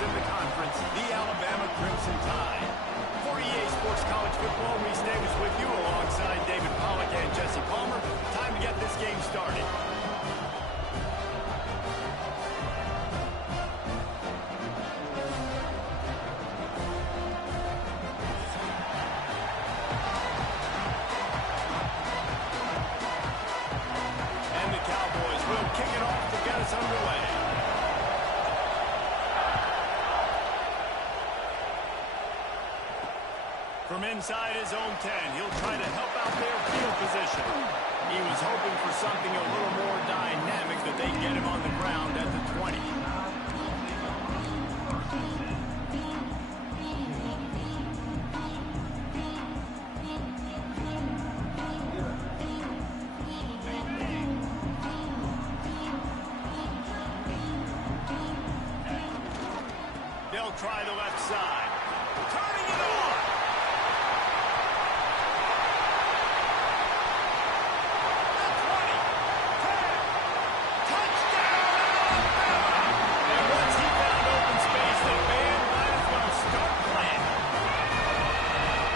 champions in the conference, the Alabama Crimson Tide. For EA Sports College Football, Reese Davis with you alongside David Pollack and Jesse Palmer. Time to get this game started. Kick it off to get us underway. From inside his own 10, he'll try to help out their field position. He was hoping for something a little more dynamic, that they get him on the ground at the 20. They'll try the left side. Turning it on. The 20. 10. Touchdown, Alabama! And once he found open space, the bandwagon's going to start playing.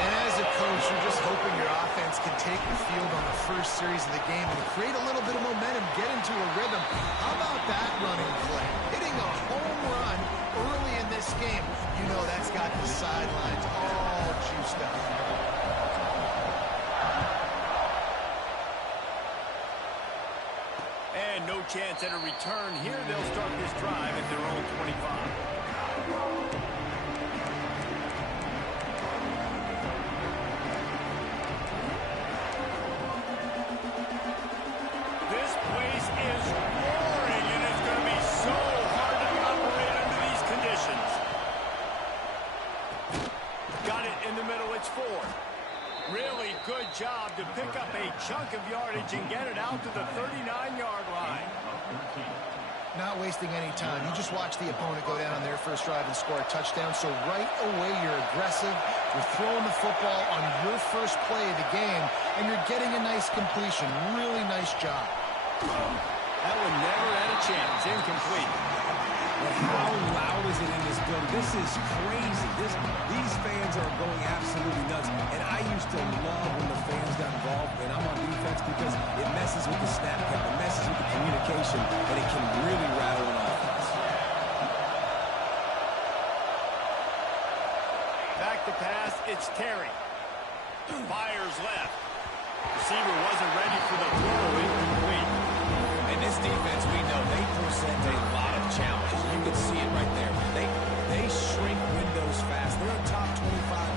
And as a coach, you're just hoping your offense can take the field on the first series of the game and create a little bit of momentum, get into a rhythm. How about that running play? Hitting a home run early in this game. You know that's got the sidelines all juiced up. And no chance at a return here. They'll start this drive at their own 25. This place is roaring, and it's going to be so hard to operate under these conditions. Got it in the middle. It's 4. Really good job to pick up a chunk of yardage and get it out to the 39-yard line. Not wasting any time. You just watch the opponent go down on their first drive and score a touchdown. So right away, you're aggressive. You're throwing the football on your first play of the game, and you're getting a nice completion. Really nice job. That one never had a chance. Incomplete. But how loud is it in this building? This is crazy. These fans are going absolutely nuts. And I used to love when the fans got involved, and I'm on defense, because it messes with the snap count, it messes with the communication, and it can really rattle an offense. Back to pass, it's Terry. Fires left. Receiver wasn't ready for the throw. Incomplete. And this defense, we know, they present a lot of challenges. You can see it right there. They shrink windows fast. They're a top 25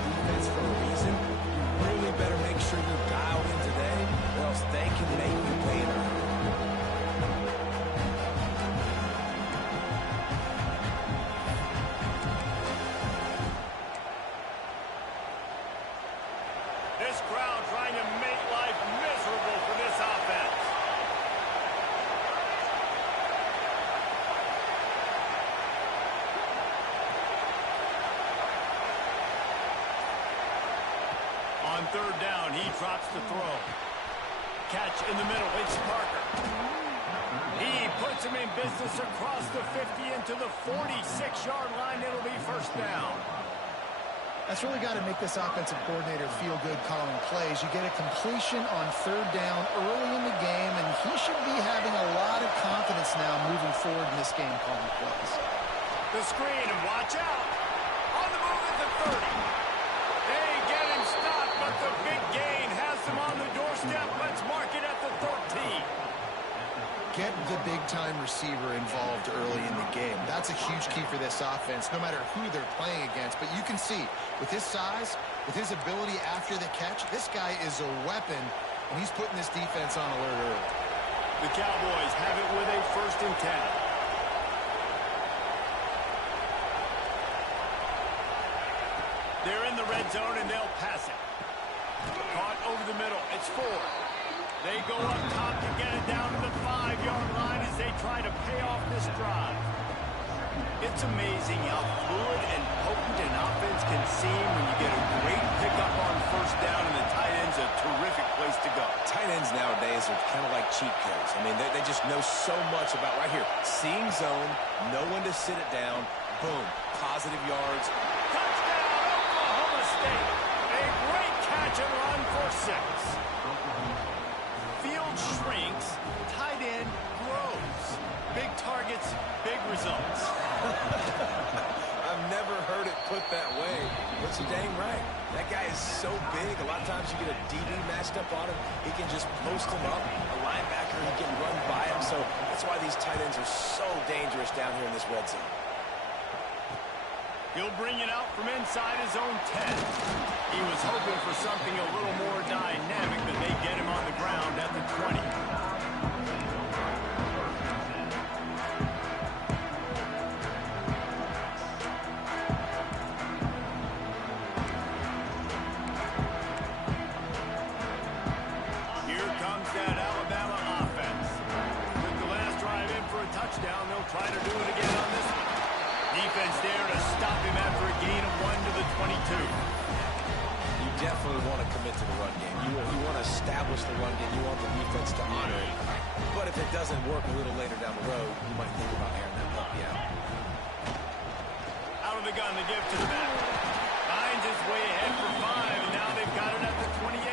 defense for a reason. You really better make sure you're dialed in today, or else they can make you pay it early. This crowd trying to make life miserable for this offense. On third down, he drops the throw. Catch in the middle, it's Parker. He puts him in business across the 50 into the 46-yard line. It'll be first down. That's really got to make this offensive coordinator feel good calling plays. You get a completion on third down early in the game, and he should be having a lot of confidence now moving forward in this game calling plays. The screen, and watch out. On the move at the 30. They get him stopped, but the big gain has them on the doorstep. Let's mark it at the 13. Get the big-time receiver involved early in the game. That's a huge key for this offense, no matter who they're playing against. But you can see, with his size, with his ability after the catch, this guy is a weapon, and he's putting this defense on alert early. The Cowboys have it with a 1st and 10. They're in the red zone, and they'll pass it. Caught over the middle. It's 4. They go up top to get it down to the 5-yard line as they try to pay off this drive. It's amazing how fluid and potent an offense can seem when you get a great pickup on first down, and the tight end's a terrific place to go. Tight ends nowadays are kind of like cheat codes. I mean, they just know so much about right here. Seeing zone, know when to sit it down, Boom. Positive yards. Touchdown, Oklahoma State. A great catch and run for 6. Field shrinks, tight end grows. Big targets, big results. I've never heard it put that way, but you're dang right. That guy is so big. A lot of times you get a DB matched up on him. He can just post him up. A linebacker, he can run by him. So that's why these tight ends are so dangerous down here in this red zone. He'll bring it out from inside his own 10. He was hoping for something a little more dynamic, but they get him on the ground at the 20. Here comes that Alabama offense. With the last drive in for a touchdown, they'll try to do it again on this one. Defense there to stop him after a gain of 1 to the 22. You definitely want to commit to the run game. You want to establish the run game. You want the defense to honor it. But if it doesn't work a little later down the road, you might think about airing that puppy out. Out of the gun to give to the back. Finds his way ahead for 5, and now they've got it at the 28.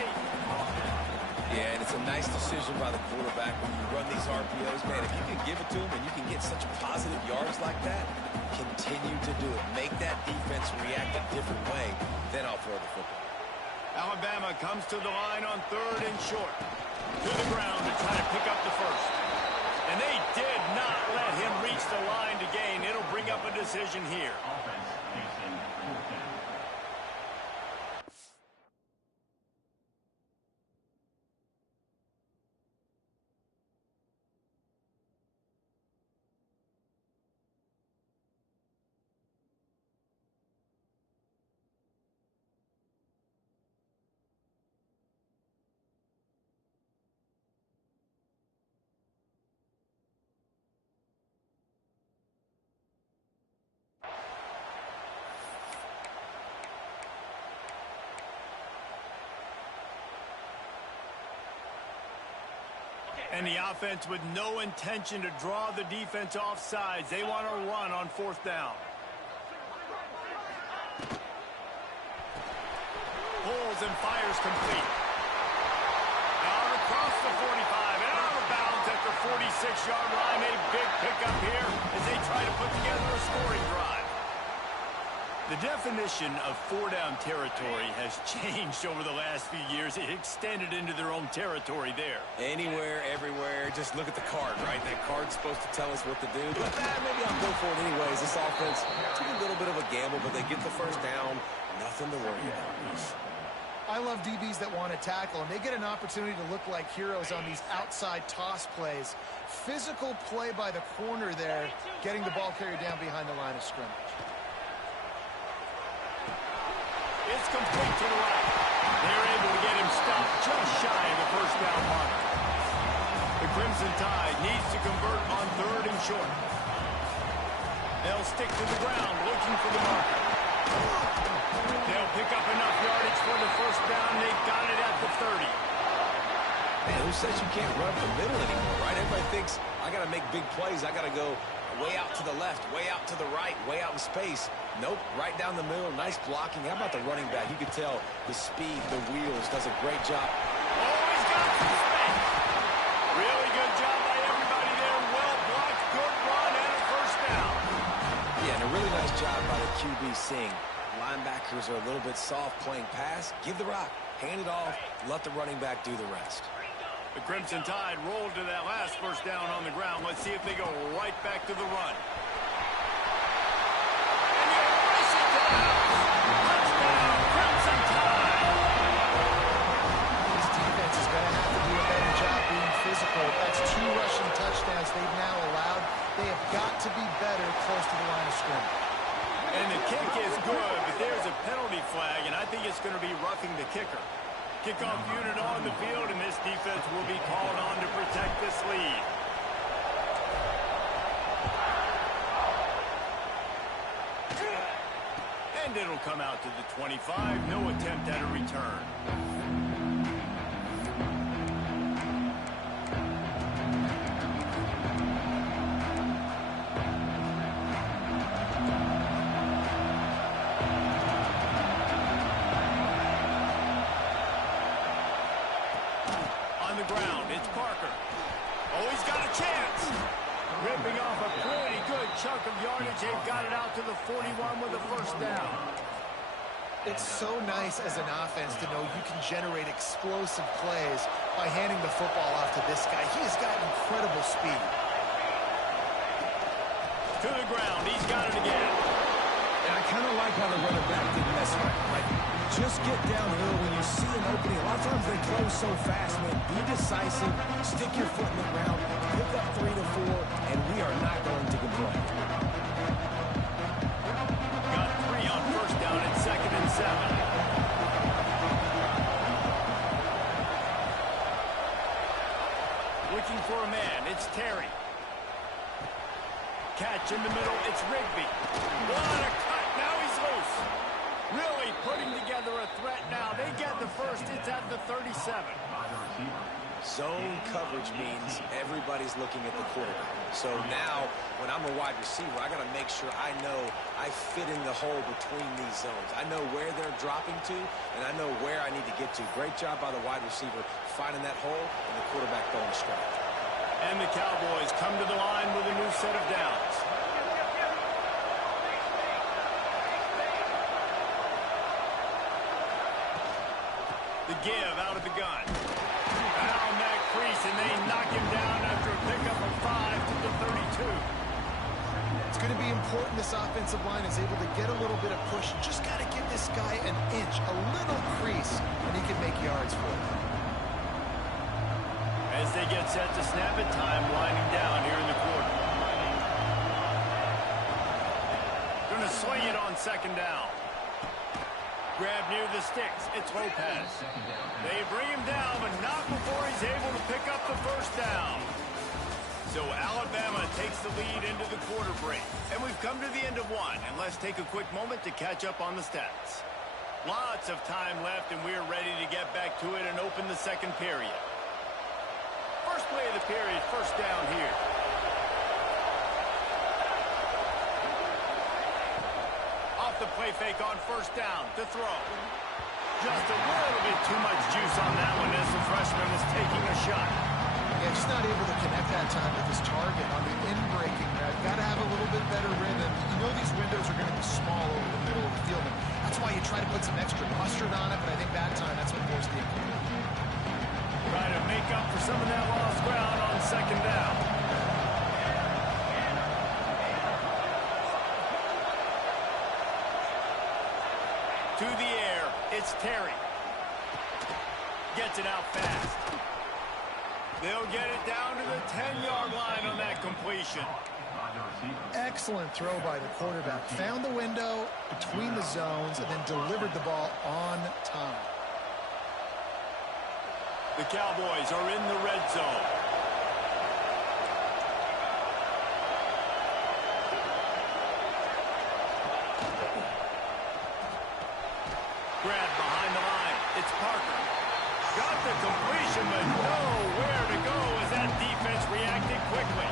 Yeah, and it's a nice decision by the quarterback when you run these RPOs. Man, if you can give it to him and you can get such positive yards like that, continue to do it. Make that defense react a different way, then I'll throw the football. Alabama comes to the line on 3rd and short. To the ground to try to pick up the first. And they did not let him reach the line to gain. It'll bring up a decision here. And the offense with no intention to draw the defense off sides. They want to run on 4th down. Pulls and fires complete. Out across the 45 and out of bounds at the 46-yard line. A big pickup here as they try to put together a scoring drive. The definition of 4-down territory has changed over the last few years. It extended into their own territory there. Anywhere, everywhere, just look at the card, right? That card's supposed to tell us what to do. But maybe I'll go for it anyways. This offense took a little bit of a gamble, but they get the first down. Nothing to worry about. I love DBs that want to tackle, and they get an opportunity to look like heroes on these outside toss plays. Physical play by the corner there, getting the ball carried down behind the line of scrimmage. It's complete to the right. They're able to get him stopped just shy of the first down marker. The Crimson Tide needs to convert on 3rd and short. They'll stick to the ground looking for the marker. They'll pick up enough yardage for the first down. They've got it at the 30. Man, who says you can't run the middle anymore, right? Everybody thinks, I got to make big plays. I got to go way out to the left, way out to the right, way out in space. Nope, right down the middle, nice blocking. How about the running back? You can tell the speed, the wheels, does a great job. Always got some space. Really good job by everybody there. Well blocked, good run, and a first down. Yeah, and a really nice job by the QB seeing. Linebackers are a little bit soft playing pass. Give the rock, hand it off, let the running back do the rest. The Crimson Tide rolled to that last first down on the ground. Let's see if they go right back to the run. And you race it to the house. Touchdown, Crimson Tide. This defense is going to have to do a better job being physical. That's 2 rushing touchdowns they've now allowed. They have got to be better close to the line of scrimmage. And the kick is good, but there's a penalty flag, and I think it's going to be roughing the kicker. Kickoff unit on the field, and this defense will be called on to protect this lead. And it'll come out to the 25. No attempt at a return. on the ground. It's Parker. Oh, he's got a chance. Ripping off a pretty good chunk of yardage. They've got it out to the 41 with a first down. It's so nice as an offense to know you can generate explosive plays by handing the football off to this guy. He has got incredible speed. To the ground. He's got it again. And I kind of like how the running back didn't mess around. Like, just get downhill when you see an opening. A lot of times they close so fast, man. Be decisive. Stick your foot in the ground. Pick up 3 to 4, and we are not going to complain. Got 3 on first down and 2nd and 7. Looking for a man. It's Terry. Catch in the middle. It's Rigby. What a cut. Now he's loose. Really putting together a threat now. They get the first. It's at the 37. Zone coverage means everybody's looking at the quarterback. So now, when I'm a wide receiver, I got to make sure I know I fit in the hole between these zones. I know where they're dropping to, and I know where I need to get to. Great job by the wide receiver finding that hole, and the quarterback going straight. And the Cowboys come to the line with a new set of downs. The give out of the gun. Found that crease, and they knock him down after a pickup of 5 to the 32. It's going to be important this offensive line is able to get a little bit of push. Just got to give this guy an inch, a little crease, and he can make yards for it. As they get set to snap it, time winding down here in the quarter. Going to swing it on 2nd down. Grab near the sticks. It's Lopez. They bring him down, but not before he's able to pick up the first down. So Alabama takes the lead into the quarter break. And we've come to the end of one. And let's take a quick moment to catch up on the stats. Lots of time left, and we're ready to get back to it and open the second period. First play of the period, first down here. Off the play fake on first down to throw. Just a little bit too much juice on that one as the freshman is taking a shot. Yeah, just not able to connect that time with his target on the in-breaking route. Got to have a little bit better rhythm. You know these windows are going to be small over the middle of the field. And that's why you try to put some extra mustard on it, but I think that time that's what forced the incomplete. Trying to make up for some of that lost ground on 2nd down. To the air, it's Terry. Gets it out fast. They'll get it down to the 10-yard line on that completion. Excellent throw by the quarterback. Found the window between the zones and then delivered the ball on time. The Cowboys are in the red zone. Grabbed behind the line. It's Parker. Got the completion, but nowhere to go as that defense reacted quickly.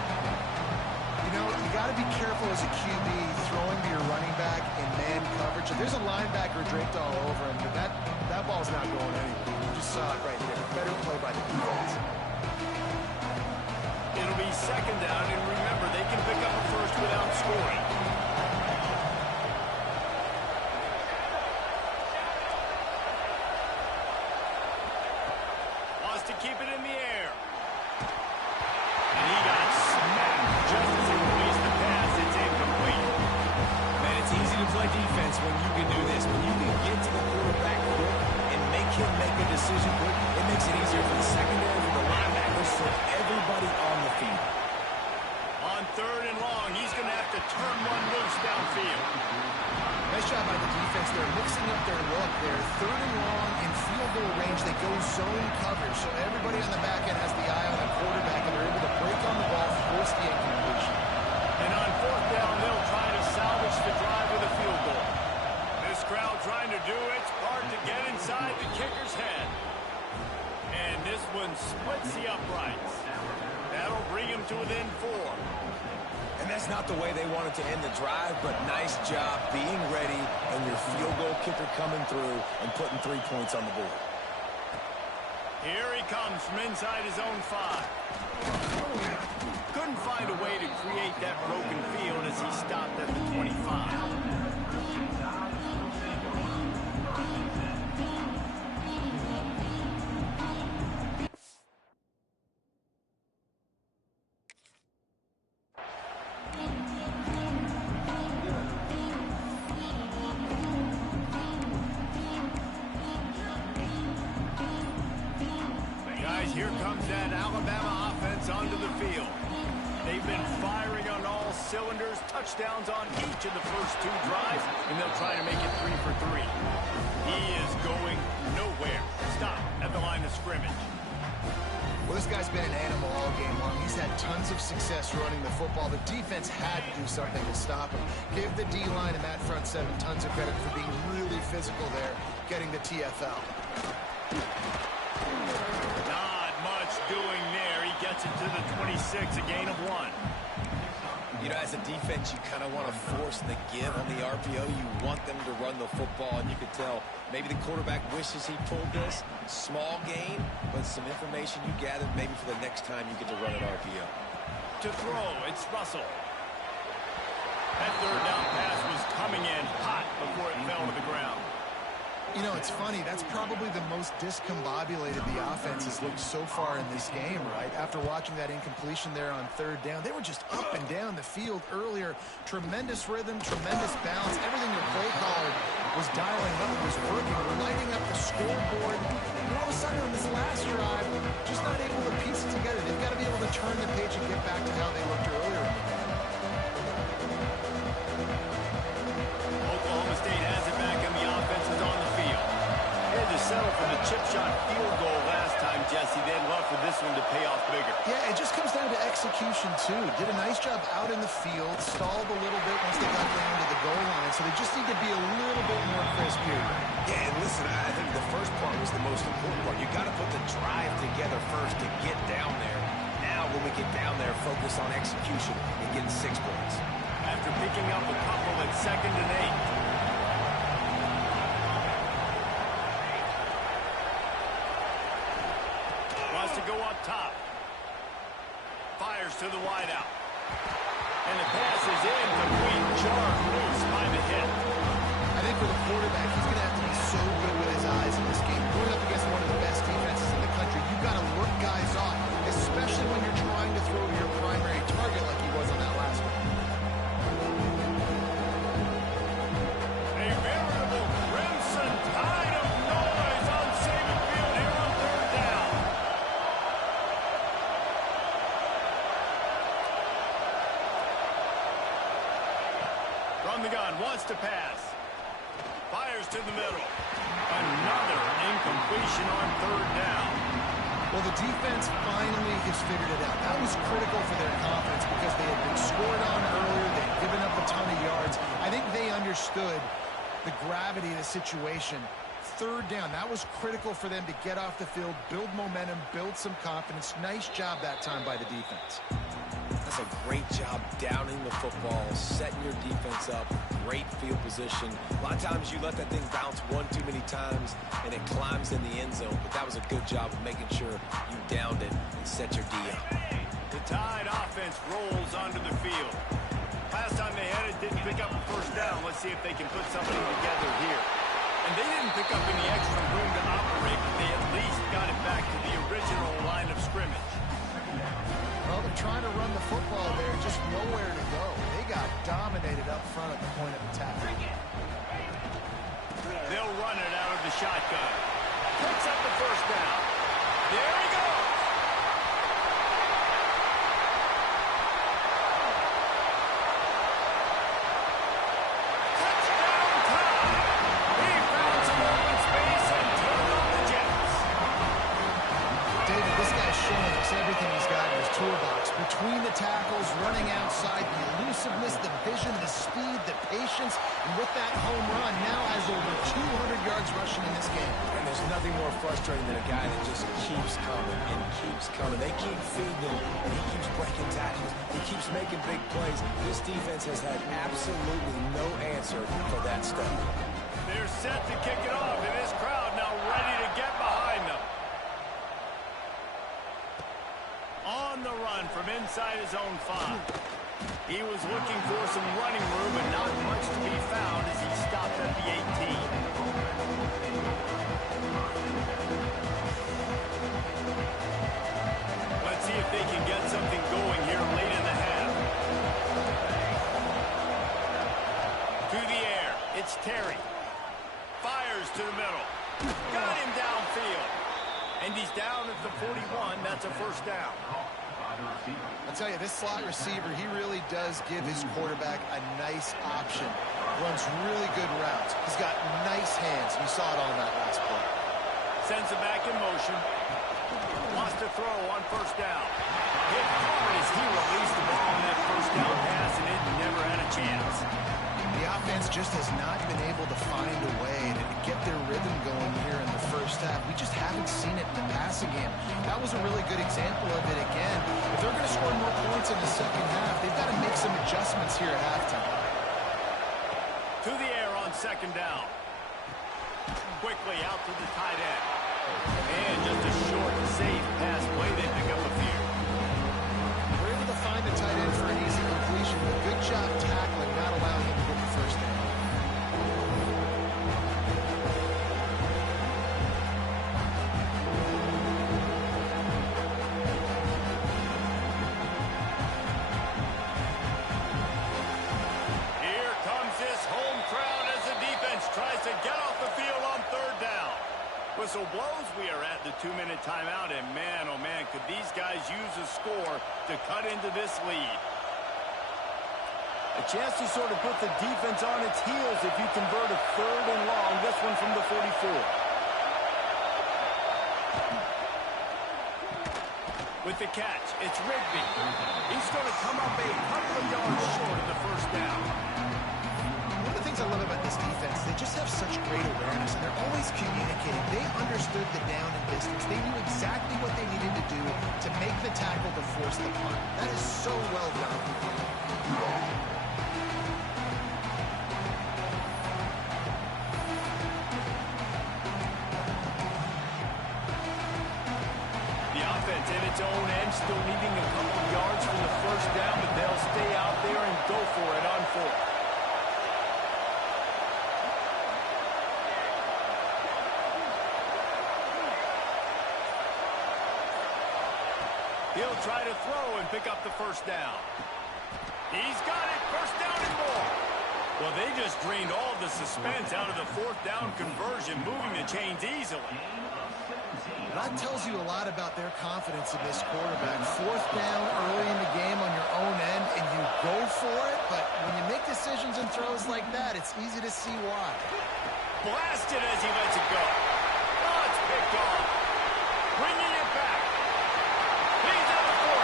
You know, you got to be careful as a QB throwing to your running back in man coverage. If there's a linebacker draped all over him, that ball's not going anywhere. You just saw it right there. Better play by the defense. It'll be 2nd down, and remember, they can pick up a first without scoring. Wants to keep it in the air. And he got smacked just as he released the pass. It's incomplete. Man, it's easy to play defense when you can do this. When you can get to the quarterback quick and make him make a decision quick, it makes it easier for the secondary, for the linebackers, for everybody on the field. On 3rd and long, he's going to have to turn one loose downfield. Nice job by the defense. They're mixing up their look there. 3rd and long in field goal range. They go zone coverage. So everybody on the back end has the eye on the quarterback, and they're able to break on the ball, force the incompletion. And on 4th down, they'll try to salvage the drive with a field goal. This crowd trying to do its part to get inside the kicker's head. And this one splits the uprights. That'll bring him to within 4. And that's not the way they wanted to end the drive, but nice job being ready and your field goal kicker coming through and putting 3 points on the board. Here he comes from inside his own 5. Couldn't find a way to create that broken field as he stopped at the 25. Here comes that Alabama offense onto the field. They've been firing on all cylinders, touchdowns on each of the first 2 drives, and they'll try to make it 3 for 3. He is going nowhere. Stop at the line of scrimmage. Well, this guy's been an animal all game long. He's had tons of success running the football. The defense had to do something to stop him. Give the D-line and that front 7 tons of credit for being really physical there, getting the TFL. Doing there, he gets it to the 26, a gain of 1. You know, as a defense, you kind of want to force the give on the RPO. You want them to run the football, and you can tell maybe the quarterback wishes he pulled this. Small gain, but some information you gathered maybe for the next time you get to run an RPO. To throw, it's Russell. That third down pass was coming in hot before it fell to the ground. You know, it's funny. That's probably the most discombobulated the offense has looked so far in this game, right? After watching that incompletion there on 3rd down, they were just up and down the field earlier. Tremendous rhythm, tremendous balance. Everything their play caller was dialing up was working, lighting up the scoreboard. And all of a sudden on this last drive, just not able to piece it together. They've got to be able to turn the page and get back to how they looked earlier. Oklahoma State has it back, and the offense is on the field. They had to settle for the chip shot field goal last time, Jesse. They'd love for this one to pay off bigger. Yeah, it just comes down to execution, too. Did a nice job out in the field, stalled a little bit once they got down to the goal line, so they just need to be a little bit more crisp here. Yeah, and listen, I think the first part was the most important part. You got to put the drive together first to get down there. Now, when we get down there, focus on execution and getting 6 points. After picking up a couple at 2nd and 8. Wants to go up top. Fires to the wideout. And the pass is incomplete. Jarred loose by the hit. I think for the quarterback, he's going to have to be so good with his eyes in this game. Going up against one of the best defenses in the country, you've got to look guys off, especially when you're trying to throw to your primary target like he was on that last one. A veritable crimson tide of noise on Saban Field here on 3rd down. From the gun, wants to pass. Fires to the middle. Another incompletion on 3rd down. Well, the defense finally has figured it out. That was critical for their confidence because they had been scored on earlier. They had given up a ton of yards. I think they understood the gravity of the situation. 3rd down, that was critical for them to get off the field, build momentum, build some confidence. Nice job that time by the defense. That's a great job downing the football, setting your defense up, great field position. A lot of times you let that thing bounce one too many times and it climbs in the end zone, but that was a good job of making sure you downed it and set your D up. The Tide offense rolls onto the field. Last time they had it, didn't pick up a 1st down. Let's see if they can put something together here. And they didn't pick up any extra room to operate, but they at least got it back to the original line of scrimmage. Well, they're trying to run the football there, just nowhere to go. They got dominated up front at the point of attack. They'll run it out of the shotgun. Picks up the 1st down. There he goes. Touchdown time. He found some open space and turned on the Jets. David, this guy's showing us everything he's got in his toolbox. Between the tackles, running outside, the elusiveness, the vision, the speed, the patience, and with that home run, now has over 200 yards rushing in this game. And there's nothing more frustrating than a guy that just keeps coming and keeps coming. They keep feeding him, and he keeps breaking tackles. He keeps making big plays. This defense has had absolutely no answer for that stuff. They're set to kick it off, and this crowd now ready to get behind them. run from inside his own 5. He was looking for some running room, but not much to be found as he stopped at the 18. Let's see if they can get something going here late in the half. To the air, it's Terry. Fires to the middle. Got him downfield. And he's down at the 41. That's a first down. I'll tell you, this slot receiver, he really does give his quarterback a nice option. Runs really good routes. He's got nice hands. You saw it on that last play. Sends it back in motion. Wants to throw on first down. Hit hard as he released the ball on that first down pass, and it never had a chance. The offense just has not been able to find a way to get their rhythm going here in the first half. We just haven't seen it in the passing game. That was a really good example of it again. If they're going to score more points in the second half, they've got to make some adjustments here at halftime. To the air on second down. Quickly out to the tight end. And just a short, safe pass play. They pick up a few. We're able to find the tight end for an easy completion. But good job tackling, not allowing him to get the first down. Here comes this home crowd as the defense tries to get off the field on third down. Whistle blows, we are at the 2-minute timeout, and man, oh man, could these guys use a score to cut into this lead. A chance to sort of put the defense on its heels if you convert a third and long, this one from the 44. With the catch, it's Rigby. He's going to come up a couple of yards short of the first down. One of the things I love about this defense, they just have such great awareness, and they're always communicating. They understood the down and distance. They knew exactly what they needed to do to make the tackle to force the punt. That is so well done. The offense in its own end, still needing a couple of yards from the first down, but they'll stay out there and go for it on fourth. He'll try to throw and pick up the first down. He's got it. First down and more. Well, they just drained all the suspense out of the fourth down conversion, moving the chains easily. That tells you a lot about their confidence in this quarterback. Fourth down early in the game on your own end, and you go for it, but when you make decisions and throws like that, it's easy to see why. Blasted as he lets it go. Oh, it's picked off. Bringing it back. He's at the 40.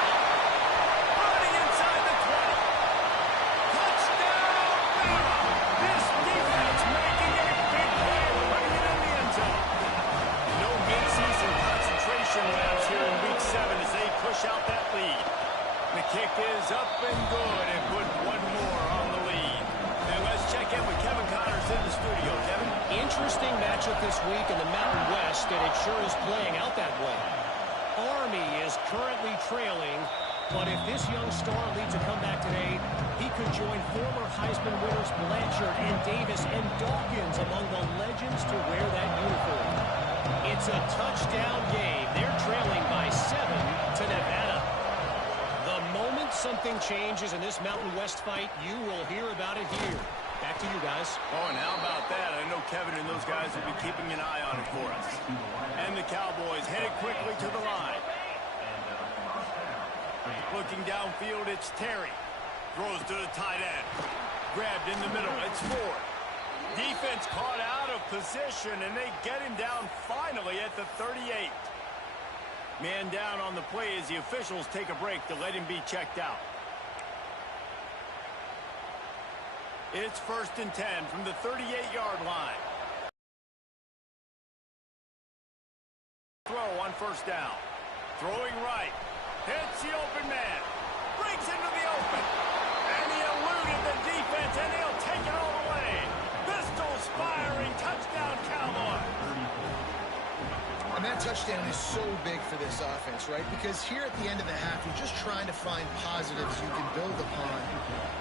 Running inside the 20. Touchdown, Bama. This defense making a big play, putting it in the end zone. No mid-season concentration laps here in Week 7 as they push out that lead. The kick is up and good and put one more on the lead. And let's check in with Kevin Connors in the studio. Kevin? Interesting matchup this week in the Mountain West, and it sure is playing out that way. Army is currently trailing, but if this young star leads a comeback today, he could join former Heisman winners Blanchard and Davis and Dawkins among the legends to wear that uniform. It's a touchdown game. They're trailing by 7 to Nevada. The moment something changes in this Mountain West fight, you will hear about it here. Back to you guys. Oh, and how about that? I know Kevin and those guys will be keeping an eye on it for us. And the Cowboys headed quickly to the line. Looking downfield, it's Terry. Throws to the tight end. Grabbed in the middle, it's Ford. Defense caught out of position, and they get him down finally at the 38. Man down on the play as the officials take a break to let him be checked out. It's 1st and 10 from the 38-yard line. Throw on first down. Throwing right. Hits the open man. Breaks into the open. And he eluded the defense, and he'll take it all the way. Pistols firing. Touchdown, Cowboys. And that That touchdown is so big for this offense, right? Because here at the end of the half, you're just trying to find positives you can build upon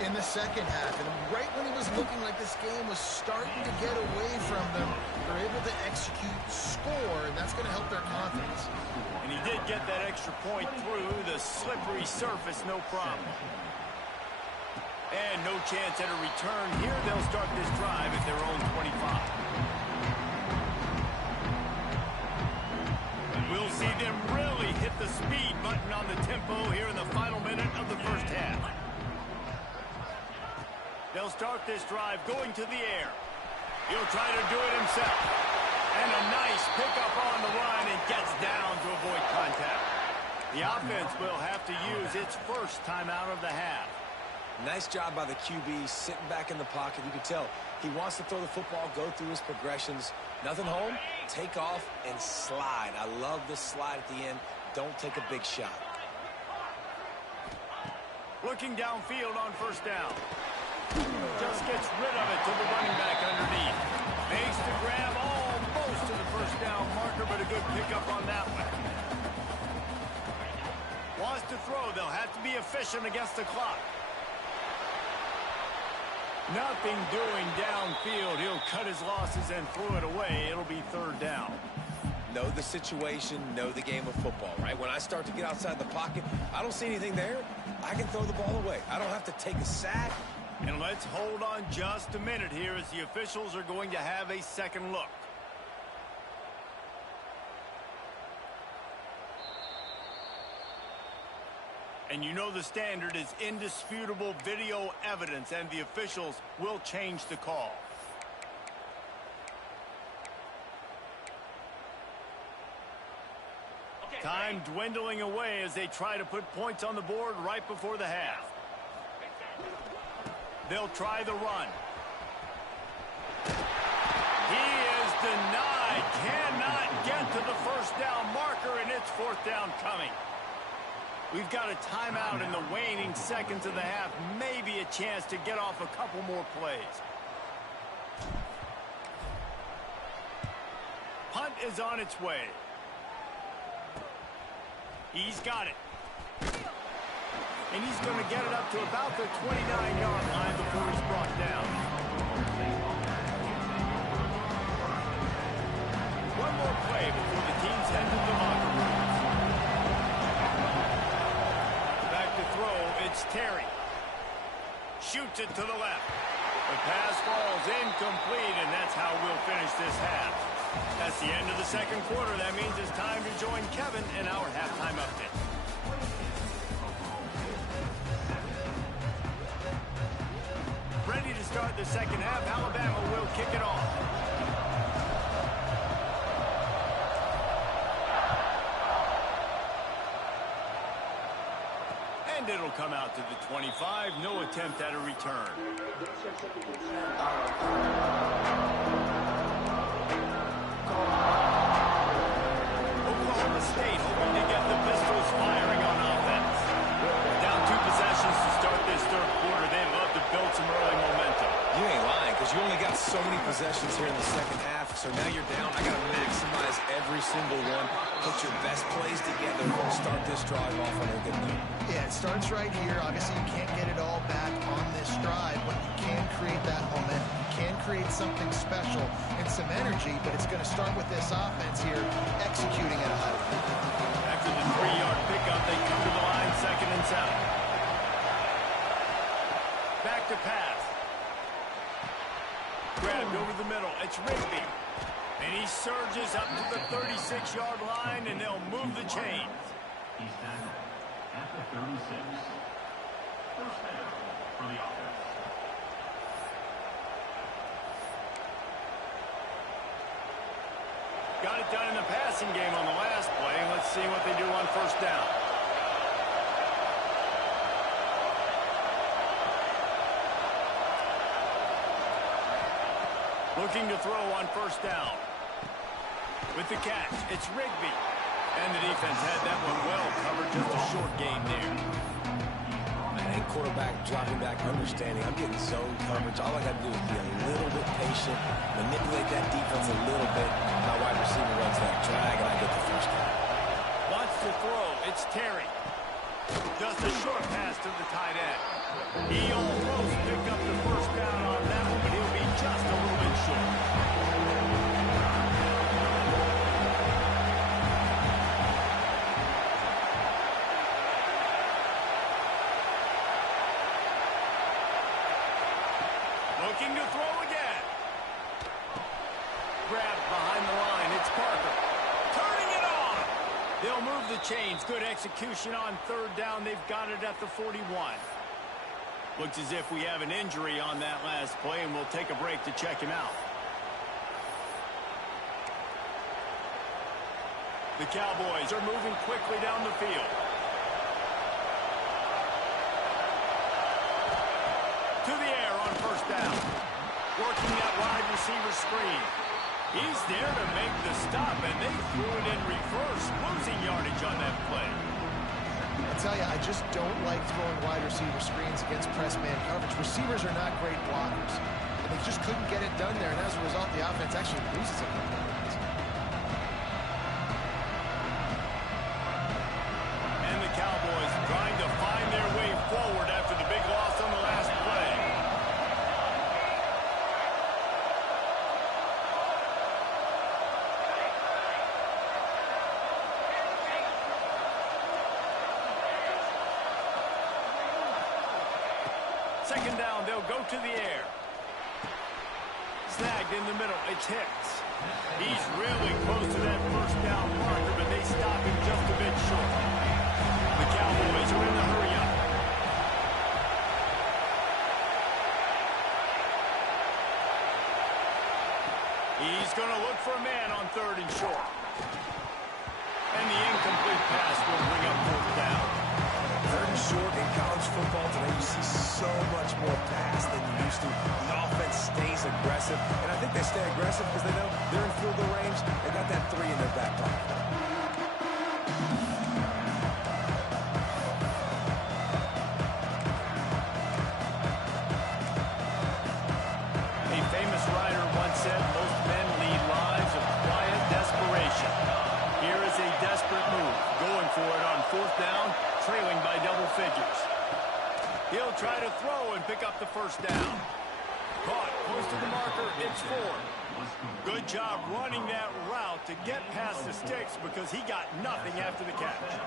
in the second half. And right when it was looking like this game was starting to get away from them, they're able to execute, score, and that's going to help their confidence. And he did get that extra point through the slippery surface, no problem. And no chance at a return here. They'll start this drive at their own 25. We'll see them really hit the speed button on the tempo here in the final minute of the first half. They'll start this drive going to the air. He'll try to do it himself. And a nice pickup on the run and gets down to avoid contact. The offense will have to use its first timeout of the half. Nice job by the QB, sitting back in the pocket. You can tell he wants to throw the football, go through his progressions. Nothing home, take off and slide. I love the slide at the end. Don't take a big shot. Looking downfield on first down. Just gets rid of it to the running back underneath. Makes the grab almost to the first down marker, but a good pickup on that one. Wants to throw. They'll have to be efficient against the clock. Nothing doing downfield. He'll cut his losses and throw it away. It'll be third down. Know the situation, know the game of football, right? When I start to get outside the pocket, I don't see anything there. I can throw the ball away. I don't have to take a sack. And let's hold on just a minute here as the officials are going to have a second look. And you know the standard is indisputable video evidence, and the officials will change the call. Time dwindling away as they try to put points on the board right before the half. They'll try the run. He is denied. Cannot get to the first down marker, and it's fourth down coming. We've got a timeout in the waning seconds of the half. Maybe a chance to get off a couple more plays. Punt is on its way. He's got it. And he's going to get it up to about the 29-yard line before he's brought down. One more play before the teams head to the locker rooms. Back to throw, it's Terry. Shoots it to the left. The pass falls incomplete, and that's how we'll finish this half. That's the end of the second quarter. That means it's time to join Kevin in our halftime update. Ready to start the second half. Alabama will kick it off. And it'll come out to the 25. No attempt at a return. Oklahoma State hoping to get the Pistols firing on offense. Down 2 possessions to start this third quarter. They'd love to build some early momentum. You ain't lying, because you only got so many possessions here in the second half. So now you're down. I got to maximize every single one. Put your best plays together and start this drive off on a good note. Yeah, it starts right here. Obviously, you can't get it all back on this drive, but you can create that momentum. You can create something special and some energy, but it's going to start with this offense here executing at a high level. After the 3-yard pickup, they come to the line, 2nd and 7. Back to pass. Grabbed over the middle. It's Rigby. And he surges up to the 36-yard line, and they'll move the chains. He's down at the 36. First down for the offense. Got it done in the passing game on the last play. Let's see what they do on first down. Looking to throw on first down. With the catch, it's Rigby. And the defense had that one well covered. Just a short gain there. And quarterback dropping back, understanding. I'm getting zone coverage. All I got to do is be a little bit patient, manipulate that defense a little bit. My wide receiver runs that drag, and I get the to throw. It's Terry. Just a short pass to the tight end. He almost picked up the first down on that one, but he'll be just a little bit short. Looking to throw again. Grabbed behind the line. It's Parker. Turning it on. They'll move the chains. Good execution on third down. They've got it at the 41. Looks as if we have an injury on that last play, and we'll take a break to check him out. The Cowboys are moving quickly down the field. To the air on first down. Working that wide receiver screen. He's there to make the stop, and they threw it in reverse, losing yardage on that play. I tell you, I just don't like throwing wide receiver screens against press man coverage. Receivers are not great blockers, and they just couldn't get it done there, and as a result, the offense actually loses a couple of yards. And the Cowboys trying to find their way forward after the big loss on the last play. Second down, they'll go to the air. Snagged in the middle, it's Hicks. He's really close to that first down marker, but they stop him just a bit short. The Cowboys are in the hurry-up. He's going to look for a man on third and short. And the incomplete pass will bring up fourth down. Third and short in college football today, you see so much more pass than you used to. The offense stays aggressive, and I think they stay aggressive because they know they're in field goal range. They got that 3 in their back pocket. A famous writer once said, most men lead lives of quiet desperation. Here is a desperate move, going for it on fourth down, trailing by double figures. He'll try to throw and pick up the first down. Caught close to the marker, it's Ford. Good job running that route to get past the sticks because he got nothing after the catch.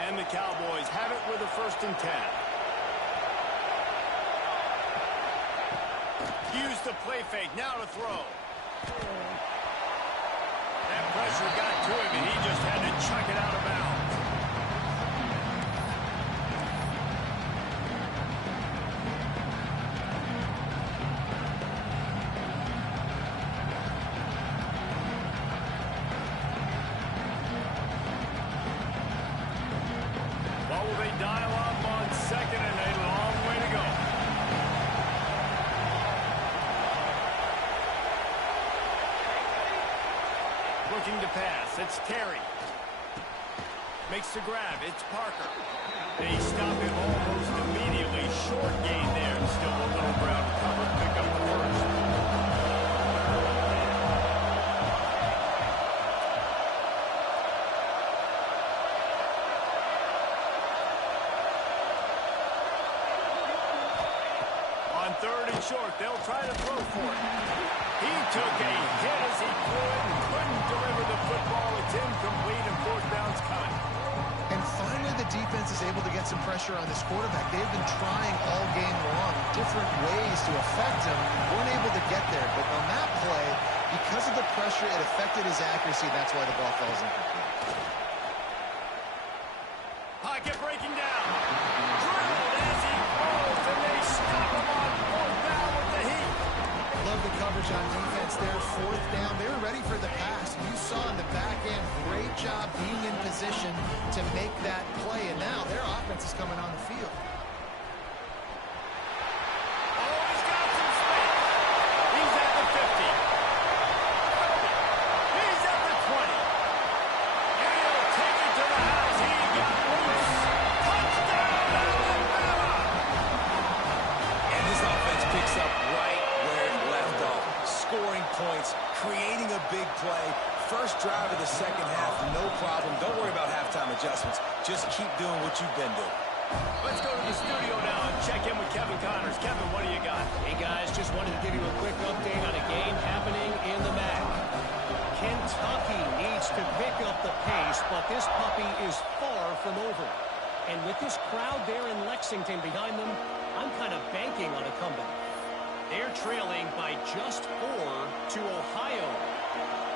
And the Cowboys have it with a 1st and 10. Use the play fake, now to throw. That pressure got to him, and he just had to chuck it out of bounds. What will they dial up on second, and a long way to go. Looking to pass, it's Terry. Makes the grab, it's Parker. They stop him almost immediately. Short gain there, and still a little ground cover. Pick up the first. On third and short, they'll try to throw for it. He took a hit as he threw it and couldn't deliver the football. It's incomplete, and fourth down's coming. And finally, the defense is able to get some pressure on this quarterback. They've been trying all game long different ways to affect him. Weren't able to get there, but on that play, because of the pressure, it affected his accuracy. That's why the ball falls incomplete. Pocket breaking down. Drilled as he throws, and they stop him on fourth down with the heat. Love the coverage on defense there. Fourth down. They were ready for the pass. You saw in the back end, great job being in position to make that play. And now their offense is coming on the field. Oh, he's got some space. He's at the 50. He's at the 20. And he'll take it to the house. He got loose. Touchdown, Alabama! drive of the second half, no problem. Don't worry about halftime adjustments. Just keep doing what you've been doing. Let's go to the studio now and check in with Kevin Connors. Kevin, what do you got? Hey, guys, just wanted to give you a quick update on a game happening in the MAC. Kentucky needs to pick up the pace, but this puppy is far from over. And with this crowd there in Lexington behind them, I'm kind of banking on a comeback. They're trailing by just 4 to Ohio.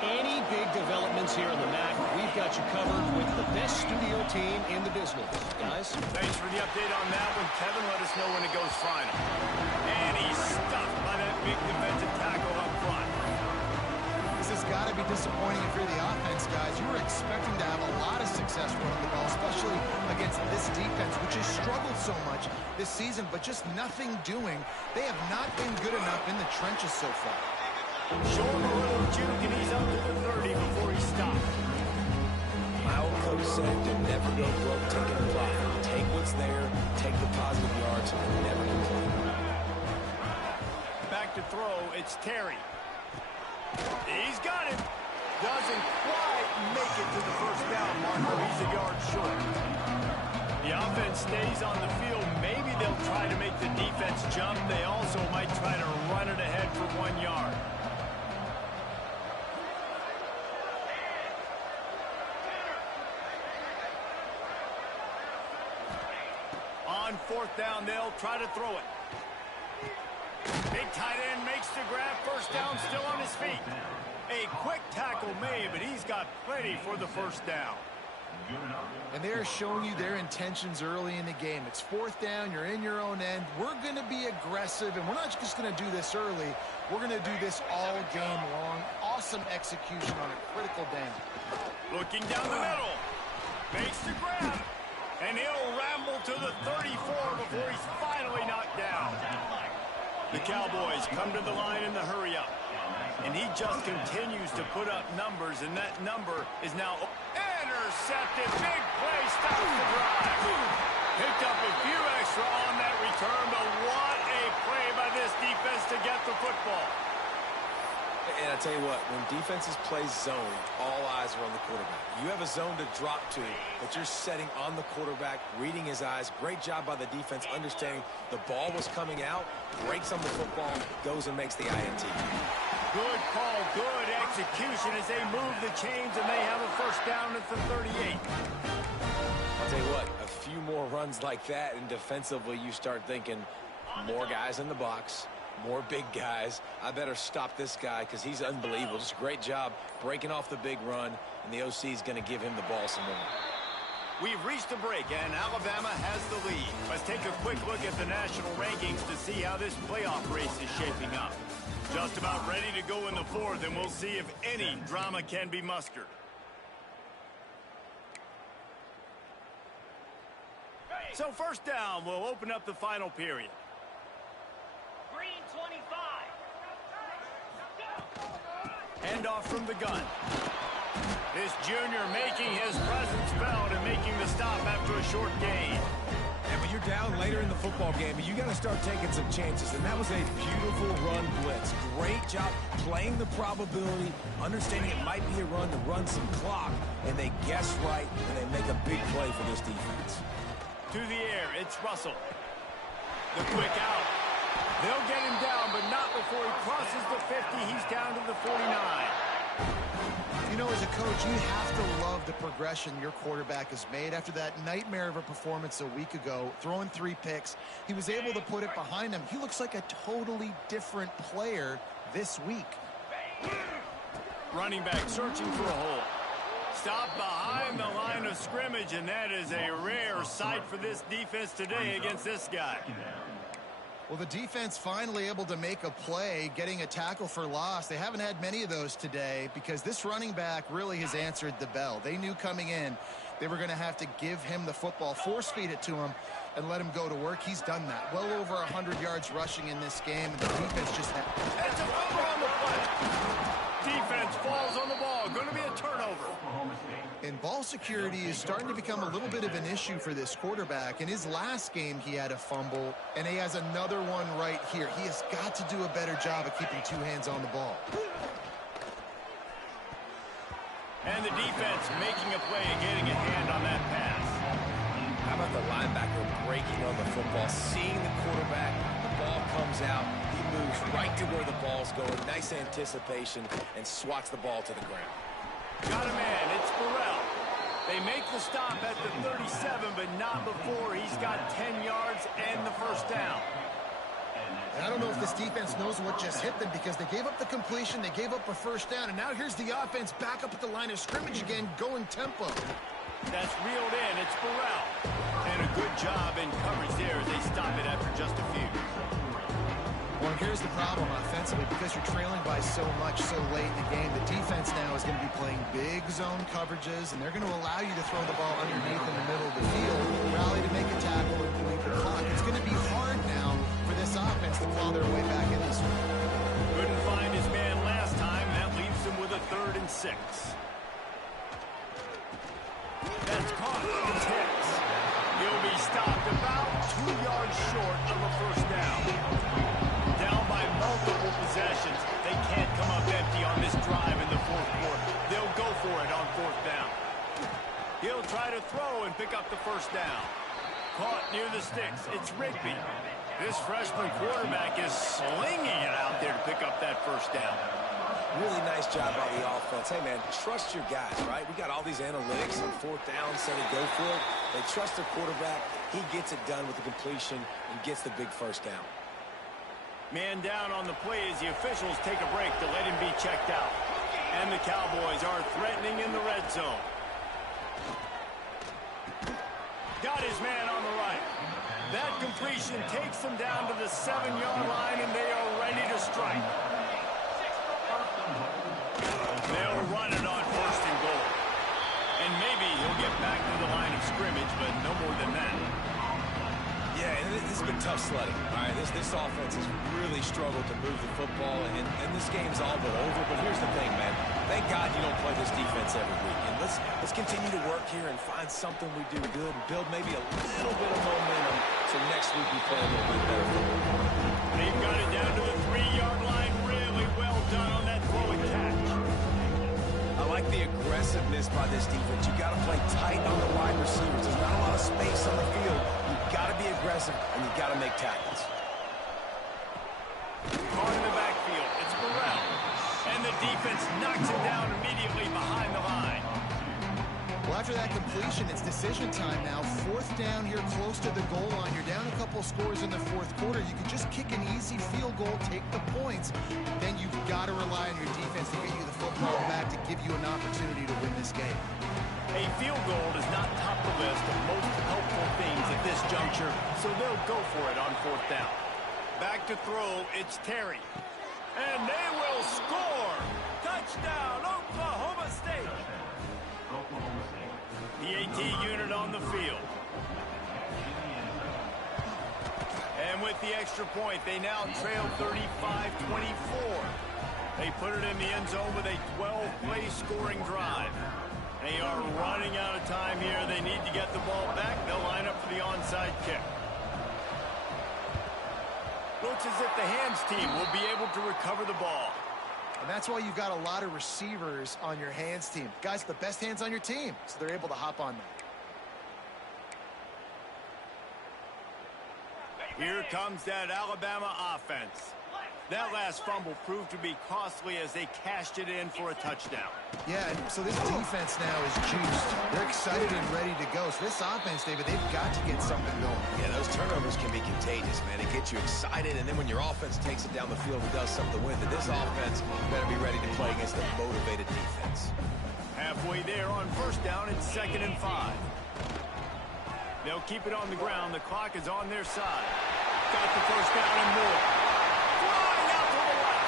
Any big developments here in the MAC, we've got you covered with the best studio team in the business. Guys? Thanks for the update on that one. Kevin, let us know when it goes final. And he's stuffed by that big defensive tackle up front. This has got to be disappointing if you're the offense, guys. You were expecting to have a lot of success running the ball, especially against this defense, which has struggled so much this season, but just nothing doing. They have not been good enough in the trenches so far. Show him a little juke, and he's up to the 30 before he stopped. My old coach said to never go broke taking a play. Take what's there, take the positive yards, and never complain. Back to throw, it's Terry. He's got it. Doesn't quite make it to the first down marker. He's a yard short. The offense stays on the field. Maybe they'll try to make the defense jump. They also might try to run it ahead for 1 yard. On 4th down, they'll try to throw it. Big tight end makes the grab. First down, still on his feet. A quick tackle made, but he's got plenty for the first down. And they're showing you their intentions early in the game. It's 4th down. You're in your own end. We're going to be aggressive, and we're not just going to do this early. We're going to do this all game long. Awesome execution on a critical down. Looking down the middle. Makes the grab. And he'll ramble to the 34 before he's finally knocked down. The Cowboys come to the line in the hurry-up. And he just continues to put up numbers, and that number is now intercepted. Big play, stops the drive. Picked up a few extra on that return, but what a play by this defense to get the football. And I tell you what, when defenses play zone, all eyes are on the quarterback. You have a zone to drop to, but you're setting on the quarterback, reading his eyes. Great job by the defense, understanding the ball was coming out, breaks on the football, goes and makes the INT. Good call, good execution as they move the chains, and they have a first down at the 38. I'll tell you what, a few more runs like that, and defensively you start thinking more guys in the box, more big guys. I better stop this guy because he's unbelievable. Just a great job breaking off the big run, and the OC is going to give him the ball some more. We've reached a break, and Alabama has the lead. Let's take a quick look at the national rankings to see how this playoff race is shaping up. Just about ready to go in the 4th, and we'll see if any drama can be mustered. So first down, we'll open up the final period. Green 25. Handoff from the gun. This junior making his presence felt and making the stop after a short gain. And when you're down later in the football game, you got to start taking some chances. And that was a beautiful run blitz. Great job playing the probability, understanding it might be a run to run some clock. And they guess right, and they make a big play for this defense. To the air, it's Russell. The quick out. They'll get him down, but not before he crosses the 50. He's down to the 49. You know, as a coach, you have to love the progression your quarterback has made. After that nightmare of a performance a week ago, throwing 3 picks, he was able to put it behind him. He looks like a totally different player this week. Running back searching for a hole. Stopped behind the line of scrimmage, and that is a rare sight for this defense today against this guy. Well, the defense finally able to make a play, getting a tackle for loss. They haven't had many of those today because this running back really has answered the bell. They knew coming in they were going to have to give him the football, force feed it to him, and let him go to work. He's done that. Well over 100 yards rushing in this game, and the defense just had... It's a fumble on the play. Defense falls on the ball. Going to be a turnover. And ball security is starting to become a little bit of an issue for this quarterback. In his last game, he had a fumble, and he has another one right here. He has got to do a better job of keeping 2 hands on the ball. And the defense making a play and getting a hand on that pass. How about the linebacker breaking on the football, seeing the quarterback, the ball comes out, he moves right to where the ball's going, nice anticipation, and swats the ball to the ground. Got a man, it's Burrell. They make the stop at the 37, but not before he's got 10 yards and the first down. I don't know if this defense knows what just hit them because they gave up the completion, they gave up a first down, and now here's the offense back up at the line of scrimmage again, going tempo. That's reeled in. It's Burrell. And a good job in coverage there as they stop it after just a few. Well, and here's the problem offensively. Because you're trailing by so much so late in the game, the defense now is going to be playing big zone coverages, and they're going to allow you to throw the ball underneath in the middle of the field, rally to make a tackle, and bleed the clock. It's going to be hard now for this offense to claw their way back in this one. Couldn't find his man last time. That leaves him with a 3rd and 6. That's caught. It's hits. He'll be stopped about 2 yards short of a first down. Down by multiple possessions. They can't come up empty on this drive in the 4th quarter. They'll go for it on 4th down. He'll try to throw and pick up the first down. Caught near the sticks. It's Rigby. This freshman quarterback is slinging it out there to pick up that first down. Really nice job by the offense. Hey, man, trust your guys, right? We got all these analytics on 4th down, say to go for it. They trust their quarterback. He gets it done with the completion and gets the big first down. Man down on the play as the officials take a break to let him be checked out. And the Cowboys are threatening in the red zone. Got his man on the right. That completion takes them down to the 7-yard line, and they are ready to strike. They'll run it on 1st and goal. And maybe he'll get back to the line of scrimmage, but no more than that. Yeah, and this has been tough sledding. All right, this offense has really struggled to move the football, and this game's all but over. But here's the thing, man. Thank God you don't play this defense every week. And let's continue to work here and find something we do good and build maybe a little bit of momentum so next week we play a little bit better football. They've got it down to the 3-yard line. Really well done on that throw and catch. I like the aggressiveness by this defense. You got to play tight on the wide receivers. There's not a lot of space on the field. You've got to be aggressive, and you've got to make tackles. Caught in the backfield. It's Burrell. And the defense knocks him down immediately behind the line. Well, after that completion, it's decision time now. 4th down here close to the goal line. You're down a couple scores in the 4th quarter. You can just kick an easy field goal, take the points. Then you've got to rely on your defense to get you the football back to give you an opportunity to win this game. A field goal does not top the list of most helpful things at this juncture, so they'll go for it on 4th down. Back to throw, it's Terry. And they will score! Touchdown, Oklahoma State! The AT unit on the field. And with the extra point, they now trail 35-24. They put it in the end zone with a 12-play scoring drive. They are running out of time here. They need to get the ball back. They'll line up for the onside kick. Looks as if the hands team will be able to recover the ball. And that's why you've got a lot of receivers on your hands team. Guys, the best hands on your team, so they're able to hop on them. Here comes that Alabama offense. That last fumble proved to be costly as they cashed it in for a touchdown. Yeah, and so this defense now is juiced. They're excited and ready to go. So this offense, David, they've got to get something going. Yeah, those turnovers can be contagious, man. It gets you excited, and then when your offense takes it down the field and does something with it, this offense better be ready to play against a motivated defense. Halfway there on 1st down, it's 2nd and 5. They'll keep it on the ground. The clock is on their side. Got the first down and more. Flying out to the left.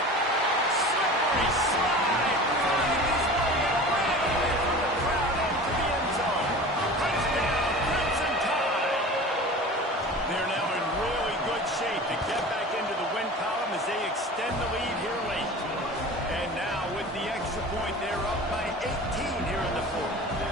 Slippery slide. Flying his way away from the crowd into the end zone. Touchdown, Crimson Tide. They're now in really good shape to get back into the win column as they extend the lead here late. And now with the extra point, they're up by 18 here in the 4th.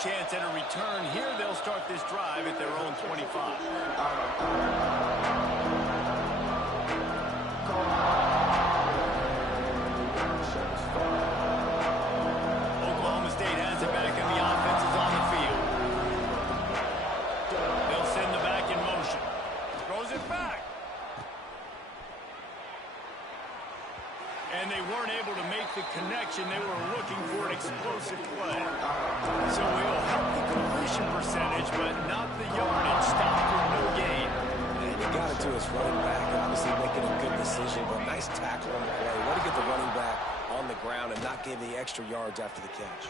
Chance at a return here. They'll start this drive at their own 20. And they weren't able to make the connection. They were looking for an explosive play. So it'll help the completion percentage, but not the yardage. Stop for no gain. And he got it to his running back, obviously making a good decision, but nice tackle on the play. Way to get the running back on the ground and not give the extra yards after the catch.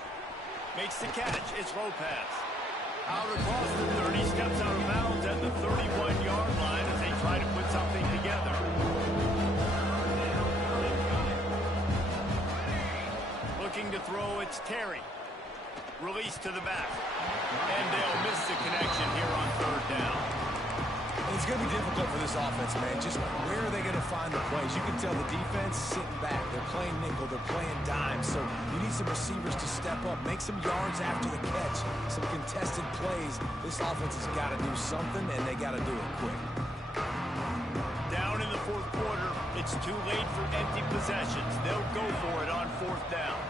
Makes the catch. It's Lopez. Out across the 30, steps out of bounds at the 31-yard line as they try to put something together. Looking to throw, it's Terry. Release to the back. And they'll miss the connection here on third down. It's going to be difficult for this offense, man. Just where are they going to find the plays? You can tell the defense sitting back. They're playing nickel. They're playing dime. So you need some receivers to step up, make some yards after the catch, some contested plays. This offense has got to do something, and they got to do it quick. Down in the fourth quarter, it's too late for empty possessions. They'll go for it on fourth down.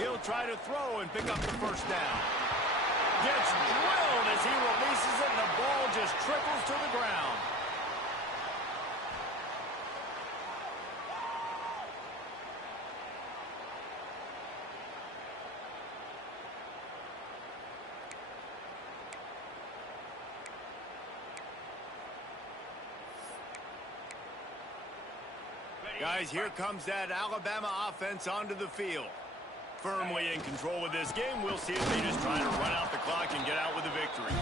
He'll try to throw and pick up the first down. Gets drilled as he releases it, and the ball just trickles to the ground. Guys, here comes that Alabama offense onto the field. Firmly in control of this game. We'll see if they just try to run out the clock and get out with a victory.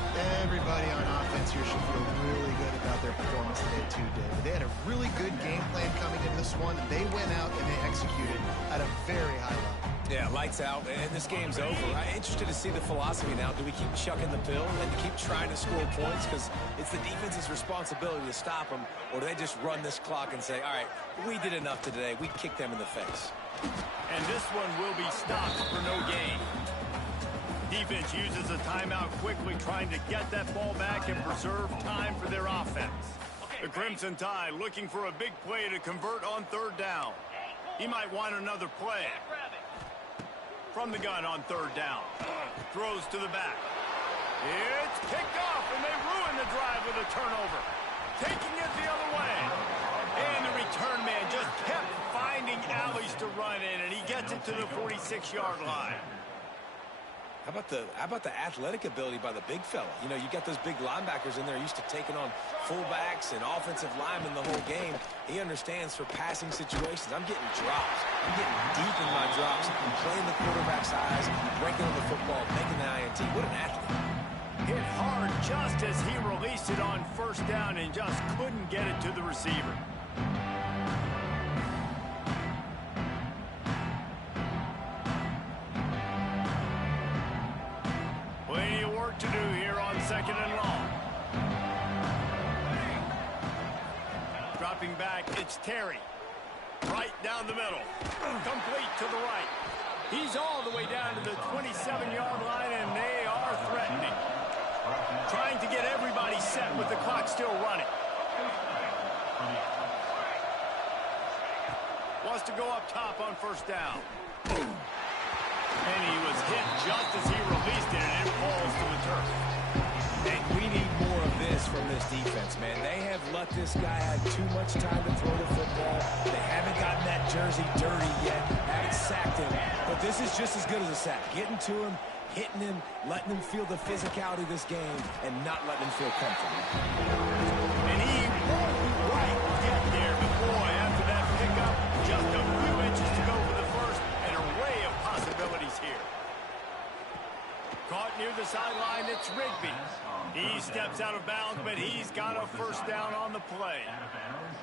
Everybody on offense here should feel really good about their performance today, too, David. They had a really good game plan coming into this one, and they went out and they executed at a very high level. Yeah, lights out, and this game's over. I'm interested to see the philosophy now. Do we keep chucking the pill and keep trying to score points? Because it's the defense's responsibility to stop them, or do they just run this clock and say, all right, we did enough today. We kicked them in the face. And this one will be stopped for no gain. Defense uses a timeout quickly, trying to get that ball back and preserve time for their offense. The Crimson Tide looking for a big play to convert on third down. He might want another play. From the gun on third down. Throws to the back. It's picked off, and they ruin the drive with a turnover. Taking it the other way. And the return man just kept finding alleys to run in, and he gets it to the 46-yard line. How about the athletic ability by the big fella? You know, you got those big linebackers in there used to taking on fullbacks and offensive linemen the whole game. He understands for passing situations. I'm getting drops. I'm getting deep in my drops. I'm playing the quarterback's eyes, breaking on the football, making the INT. What an athlete. Hit hard just as he released it on first down and just couldn't get it to the receiver. Plenty of work to do here on second and long. Dropping back, it's Terry. Right down the middle. Complete to the right. He's all the way down to the 27-yard line, and they are threatening. Trying to get everybody set with the clock still running. Wants to go up top on first down. And he was hit just as he released it, and it falls to the turf. And we need more of this from this defense, man. They have let this guy have too much time to throw the football. They haven't gotten that jersey dirty yet, haven't sacked him. But this is just as good as a sack. Getting to him, hitting him, letting him feel the physicality of this game, and not letting him feel comfortable. And he won't quite get there, but boy, after that pickup, just a few inches to go for the first, an array of possibilities here. Caught near the sideline, it's Rigby. He steps out of bounds, but he's got a first down on the play.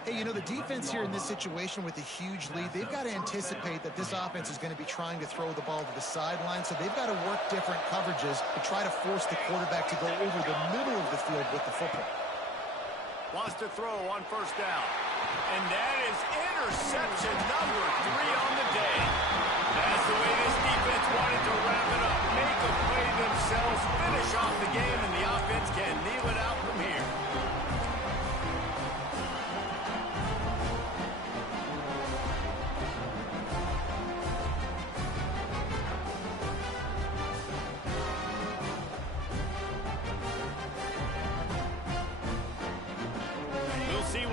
Hey, you know, the defense here in this situation with a huge lead, they've got to anticipate that this offense is going to be trying to throw the ball to the sideline, so they've got to work different coverages to try to force the quarterback to go over the middle of the field with the football. Wants to throw on first down. And that is interception number 3 on the day. That's the way this defense wanted to wrap it up. Make a play themselves, finish off the game, and the offense can kneel it out from here.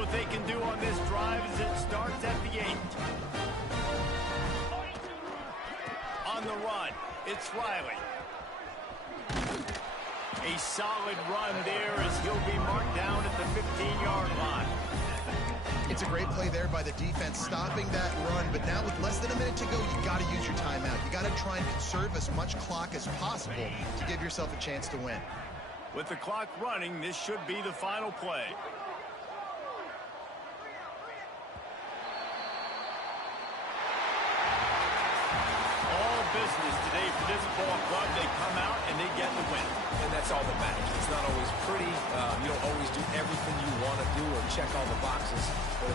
what they can do on this drive as it starts at the 8. On the run, it's Riley. A solid run there as he'll be marked down at the 15-yard line. It's a great play there by the defense, stopping that run. But now with less than a minute to go, you got to use your timeout. You got to try and conserve as much clock as possible to give yourself a chance to win. With the clock running, this should be the final play. All business today for this ball club. They come out and they get the win. And that's all that matters. It's not always pretty. You don't always do everything you want to do or check all the boxes. But